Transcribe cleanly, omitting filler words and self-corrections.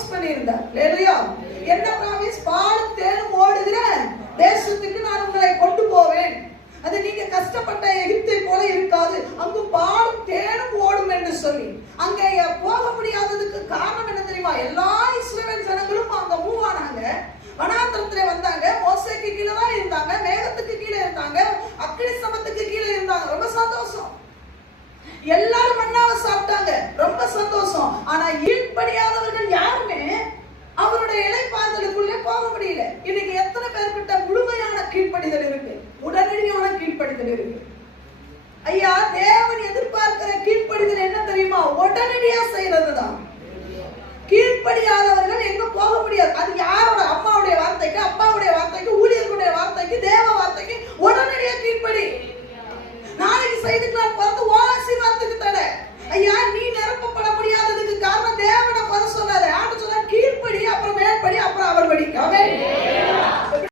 Promise பண்ணியிருந்தார். ஹல்லேலூயா. என்ன promise? பாலும் தேனும் ஓடுகிற தேசத்துக்கு நான் உங்களை கொண்டு போவேன். அது நீங்க கஷ்டப்பட்ட எகிப்தை போல இருக்காது, அங்கு பாலும் தேனும் ஓடும் என்று சொல்லி. அங்க போக முடியாததுக்கு காரணம் என்ன தெரியுமா? எல்லா இஸ்ரவேல் ஜனங்களும் அங்க மூவ் ஆனாங்க, வனாந்திரத்திலே வந்தாங்க, மோசேக்கு கீழே தான் இருந்தாங்க, மேகத்துக்கு கீழே இருந்தாங்க, அக்கினி ஸ்தம்பத்துக்கு கீழே இருந்தாங்க. ரொம்ப சந்தோஷம். எல்லாரும் மன்னாவை சாப்பிட்டாங்க, ரொம்ப சந்தோஷம். ஆனா ஈடுபடியாதவர்கள் யாருமே அவருடைய இளைப்பாறுதலுக்குள்ளே போக முடியல. இன்னைக்கு எத்தனை பேர்கிட்ட முழுமையான கீழ்ப்படிதல் இருக்கு, உடனடியான கீழ்ப்படிதல் இருக்கு? ஐயா, தேவன் எதிர்பார்க்கிற கீழ்ப்படிதல் என்ன தெரியுமா? உடனடியா செய்யறதுதான். கீழ்ப்படியாதவர்கள் எங்க போக முடியாது. அது